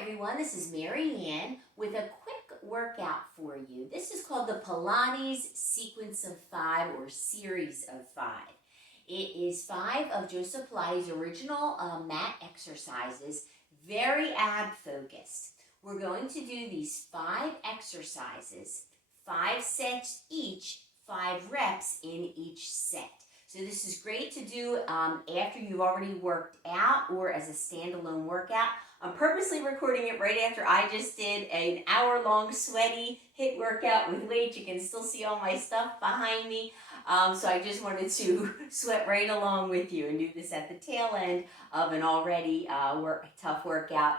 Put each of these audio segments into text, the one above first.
everyone, this is Mary Ann with a quick workout for you. This is called the Pilates Sequence of 5 or Series of 5. It is 5 of Joseph Pilates' original mat exercises, very ab focused. We're going to do these 5 exercises, 5 sets each, 5 reps in each set. So this is great to do after you've already worked out or as a standalone workout. I'm purposely recording it right after I just did an hour-long sweaty HIIT workout with weights. You can still see all my stuff behind me. So I just wanted to sweat right along with you and do this at the tail end of an already tough workout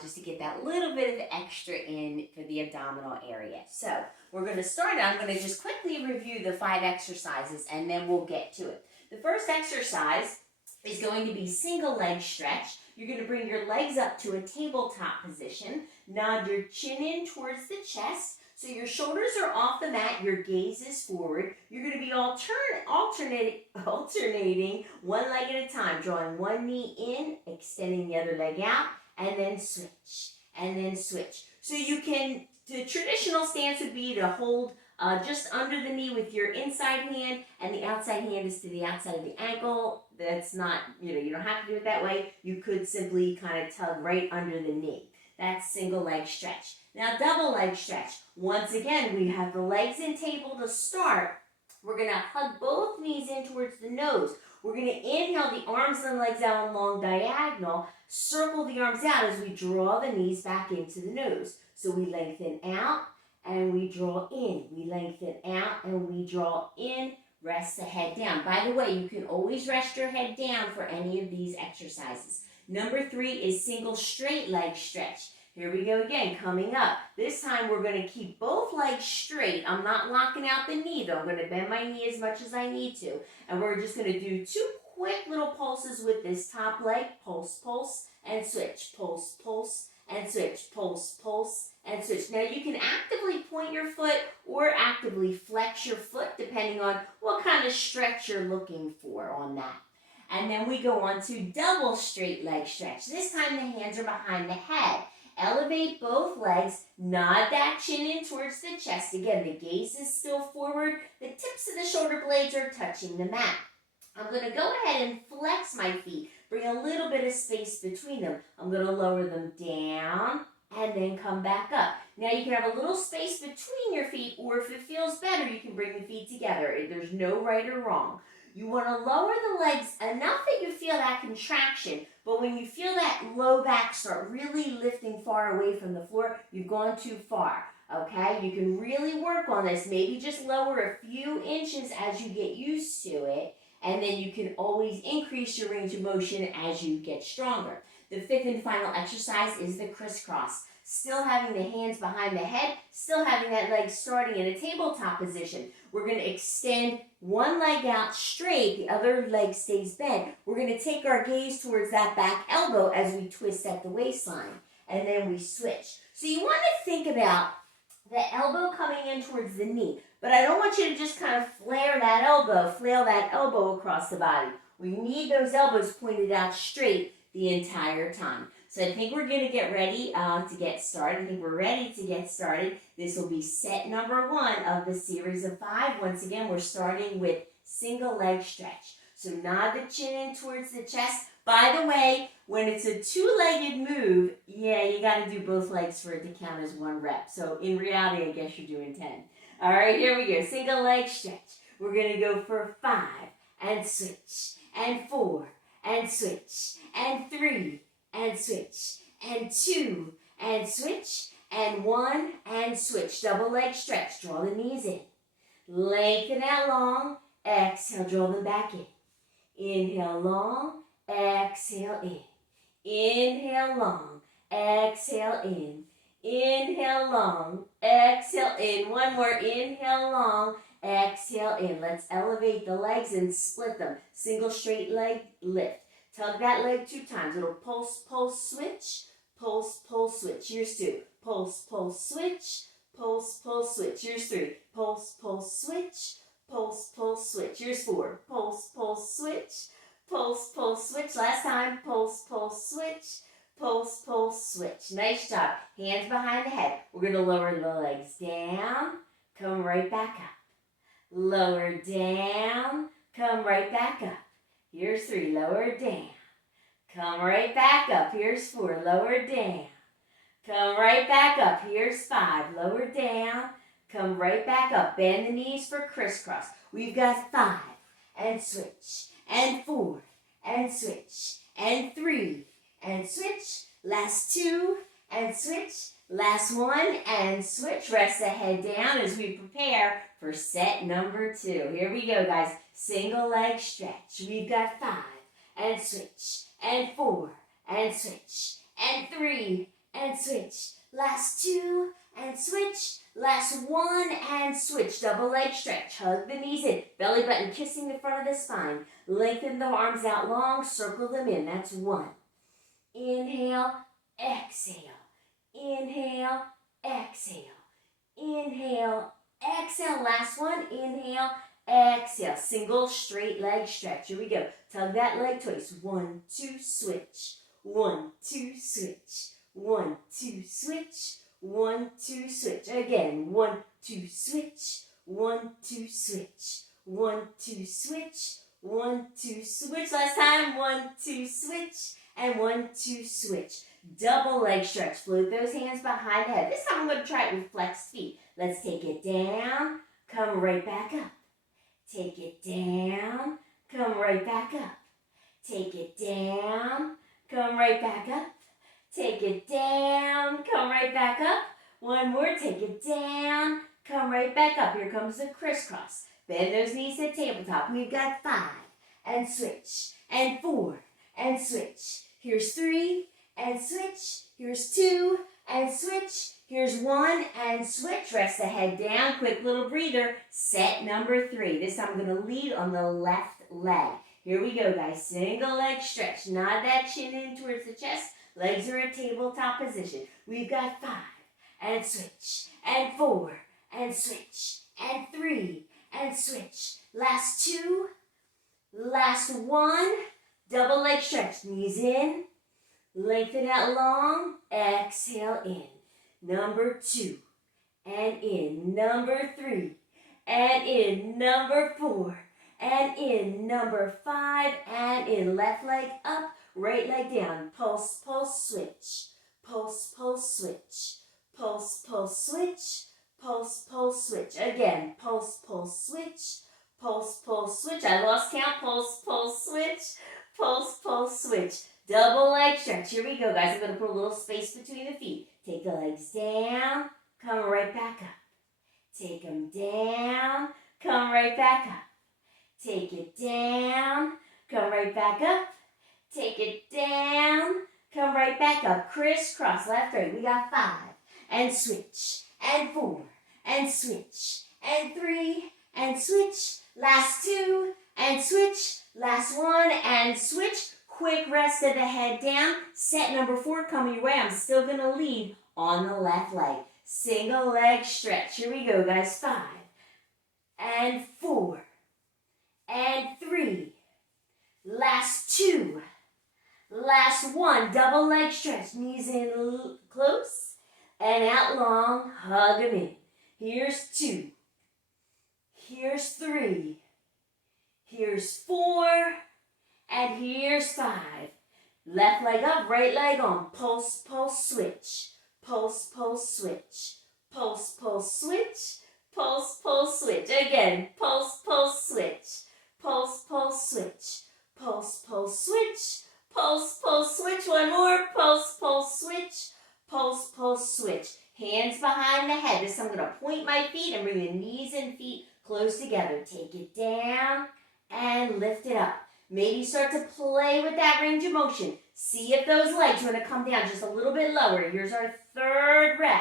just to get that little bit of extra in for the abdominal area. So we're going to start. I'm going to just quickly review the 5 exercises and then we'll get to it. The first exercise is going to be single leg stretch. You're going to bring your legs up to a tabletop position. Nod your chin in towards the chest. So your shoulders are off the mat, your gaze is forward. You're going to be alternating one leg at a time, drawing one knee in, extending the other leg out, and then switch, and then switch. So you can, the traditional stance would be to hold just under the knee with your inside hand, and the outside hand is to the outside of the ankle. That's not, you don't have to do it that way. You could simply kind of tug right under the knee. That's single leg stretch. Now double leg stretch. Once again, we have the legs in table to start. We're going to hug both knees in towards the nose. We're going to inhale the arms and legs out on long diagonal. Circle the arms out as we draw the knees back into the nose. So we lengthen out and we draw in. We lengthen out and we draw in. Rest the head down. By the way, you can always rest your head down for any of these exercises. Number 3 is single straight leg stretch. Here we go again, coming up. This time we're going to keep both legs straight. I'm not locking out the knee though. I'm going to bend my knee as much as I need to. And we're just going to do 2 quick little pulses with this top leg. Pulse, pulse, and switch. Pulse, pulse, and switch. Pulse, pulse, and switch. Now you can actively point your foot or actively flex your foot depending on what kind of stretch you're looking for on that. And then we go on to double straight leg stretch. This time the hands are behind the head. Elevate both legs, nod that chin in towards the chest. Again, the gaze is still forward. The tips of the shoulder blades are touching the mat. I'm going to go ahead and flex my feet. Bring a little bit of space between them. I'm going to lower them down and then come back up. Now you can have a little space between your feet, or if it feels better, you can bring the feet together. There's no right or wrong. You want to lower the legs enough that you feel that contraction, but when you feel that low back start really lifting far away from the floor, you've gone too far, okay? You can really work on this. Maybe just lower a few inches as you get used to it, and then you can always increase your range of motion as you get stronger. The 5th and final exercise is the crisscross. Still having the hands behind the head, still having that leg starting in a tabletop position. We're going to extend one leg out straight, the other leg stays bent. We're going to take our gaze towards that back elbow as we twist at the waistline, and then we switch. So you want to think about the elbow coming in towards the knee, but I don't want you to just kind of flail that elbow across the body. We need those elbows pointed out straight the entire time. So I think we're going to get ready to get started. I think we're ready to get started. This will be set number 1 of the series of 5. Once again, we're starting with single leg stretch. So nod the chin in towards the chest. By the way, when it's a 2-legged move, you got to do both legs for it to count as 1 rep. So in reality, I guess you're doing 10. All right, here we go. Single leg stretch. We're going to go for 5 and switch, and 4 and switch, and 3 and switch, and 2 and switch, and 1 and switch. Double leg stretch. Draw the knees in. Lengthen out long. Exhale, draw them back in. Inhale long. Exhale in. Inhale long. Exhale in. Inhale long. Exhale in. One more. Inhale long. Exhale in. Let's elevate the legs and split them. Single straight leg lift. Tug that leg 2 times. It'll pulse, pulse, switch. Pulse, pulse, switch. Here's 2. Pulse, pulse, switch. Pulse, pulse, switch. Here's 3. Pulse, pulse, switch. Pulse, pulse, switch. Here's 4. Pulse, pulse, switch. Pulse, pulse, switch. Last time. Pulse, pulse, switch. pulse, pulse, switch. Nice job. Hands behind the head. We're going to lower the legs down, come right back up. Lower down, come right back up. Here's 3, lower down. Come right back up. Here's 4, lower down. Come right back up. Here's 5, lower down. Come right back up. Bend the knees for crisscross. We've got 5, and switch, and 4, and switch, and 3, and switch. Last 2, and switch. Last 1, and switch. Rest the head down as we prepare for set number 2. Here we go, guys. Single leg stretch. We've got 5, and switch, and 4, and switch, and 3, and switch. Last 2, and switch. Last 1, and switch. Double leg stretch. Hug the knees in. Belly button kissing the front of the spine. Lengthen the arms out long. Circle them in. That's 1. Inhale, exhale. Inhale, exhale. Inhale, exhale. Last 1. Inhale, exhale. Single straight leg stretch. Here we go. Tug that leg twice. 1, 2, switch. 1, 2, switch. 1, 2, switch. 1, 2, switch. Again. 1, 2, switch. 1, 2, switch. 1, 2, switch. 1, 2, switch. Last time. 1, 2, switch. And 1, 2, switch. Double leg stretch. Float those hands behind the head. This time I'm going to try it with flexed feet. Let's take it down. Come right back up. Take it down. Come right back up. Take it down. Come right back up. Take it down. Come right back up. One more. Take it down. Come right back up. Here comes the crisscross. Bend those knees at tabletop. We've got 5, and switch, and 4, and switch. Here's 3, and switch. Here's 2, and switch. Here's 1, and switch. Rest the head down. Quick little breather. Set number 3. This time I'm going to lead on the left leg. Here we go, guys. Single leg stretch. Nod that chin in towards the chest. Legs are at tabletop position. We've got 5, and switch, and 4, and switch, and 3, and switch. Last 2, last 1. Double leg stretch. Knees in. Lengthen out long. Exhale in. Number 2. And in. Number 3. And in. Number 4. And in. Number 5. And in. Left leg up. Right leg down. Pulse, pulse, switch. Pulse, pulse, switch. Pulse, pulse, switch. Pulse, pulse, switch. Again. Pulse, pulse, switch. Pulse, pulse, switch. I lost count. Pulse, pulse, switch. Pulse, pulse, switch. Double leg stretch. Here we go, guys. I'm going to put a little space between the feet. Take the legs down. Come right back up. Take them down. Come right back up. Take it down. Come right back up. Take it down. Come right back up. Crisscross. Left, right. We got 5. And switch. And 4. And switch. And 3. And switch. Last 2. And switch. Last 1. And switch. Quick rest of the head down. Set number 4 coming your way. I'm still going to lead on the left leg. Single leg stretch. Here we go, guys. 5. And 4. And 3. Last 2. Last 1. Double leg stretch. Knees in close. And out long. Hug them in. Here's 2. Here's 3. Here's 4. And here's 5. Left leg up, right leg on. Pulse, pulse, switch. Pulse, pulse, switch. Pulse, pulse, switch. Pulse, pulse, switch. Again. Pulse, pulse, switch. Pulse, pulse, switch. Pulse, pulse, switch. Pulse, pulse, switch. One more. Pulse, pulse, switch. Pulse, pulse, switch. Hands behind the head. This time I'm going to point my feet and bring the knees and feet close together. Take it down and lift it up. Maybe start to play with that range of motion. See if those legs want to come down just a little bit lower. Here's our 3rd rep.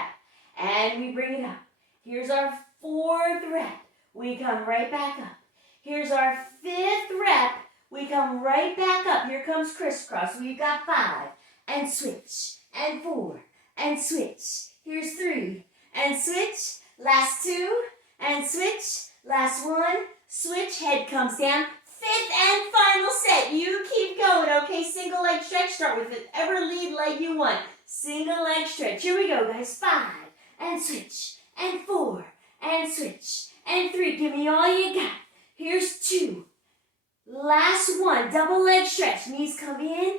And we bring it up. Here's our 4th rep. We come right back up. Here's our 5th rep. We come right back up. Here comes crisscross. We've got 5. And switch. And 4. And switch. Here's 3. And switch. Last 2. And switch. Last 1. Switch. Head comes down. 5th and final set. You keep going, okay? Single leg stretch. stretch. Start with whatever lead leg you want. Single leg stretch. Here we go, guys. 5, and switch, and 4, and switch, and 3. Give me all you got. Here's 2. Last one. Double leg stretch. Knees come in.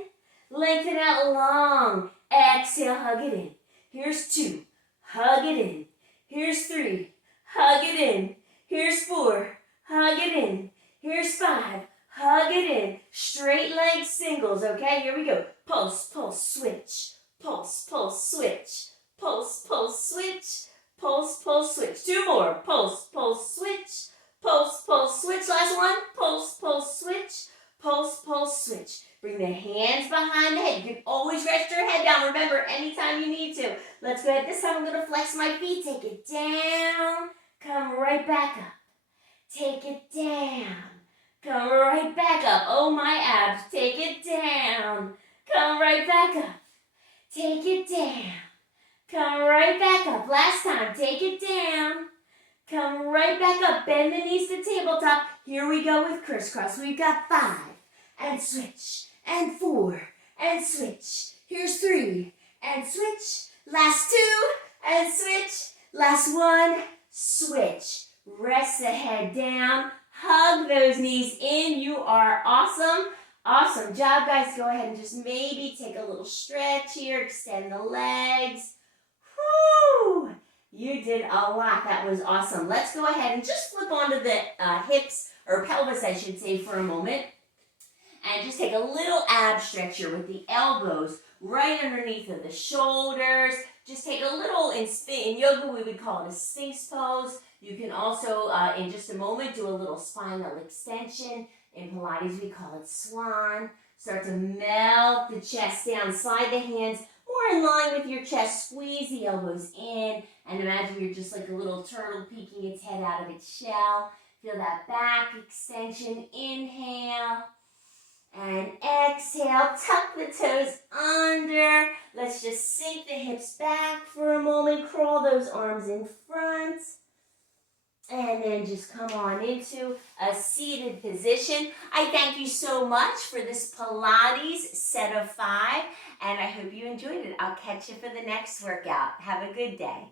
Lengthen out long. Exhale, hug it in. Here's 2. Hug it in. Here's 3. Hug it in. Here's 4. Hug it in. Here's 5. Hug it in. Straight leg singles, okay? Here we go. Pulse, pulse, switch. Pulse, pulse, switch. Pulse, pulse, switch. Pulse, pulse, switch. 2 more. Pulse, pulse, switch. Pulse, pulse, switch. Last one. Pulse, pulse, switch. Pulse, pulse, switch. Bring the hands behind the head. You can always rest your head down. Remember, anytime you need to. Let's go ahead. This time I'm going to flex my feet. Take it down. Come right back up. Take it down. Come right back up. Oh, my abs. Take it down. Come right back up. Take it down. Come right back up. Last time. Take it down. Come right back up. Bend the knees to tabletop. Here we go with crisscross. We've got 5. And switch. And 4. And switch. Here's 3. And switch. Last 2. And switch. Last 1. Switch. Rest the head down. Hug those knees in. You are awesome. Awesome job, guys. Go ahead and just maybe take a little stretch here. Extend the legs. Whoo! You did a lot. That was awesome. Let's go ahead and just flip onto the hips, or pelvis, I should say, for a moment. And just take a little ab stretch here with the elbows right underneath of the shoulders. Just take a little, in yoga we would call it a sphinx pose. You can also, in just a moment, do a little spinal extension. In Pilates we call it swan. Start to melt the chest down. Slide the hands more in line with your chest. Squeeze the elbows in. And imagine you're just like a little turtle peeking its head out of its shell. Feel that back extension. Inhale. And exhale, tuck the toes under. Let's just sink the hips back for a moment. Crawl those arms in front. And then just come on into a seated position. I thank you so much for this Pilates set of 5. And I hope you enjoyed it. I'll catch you for the next workout. Have a good day.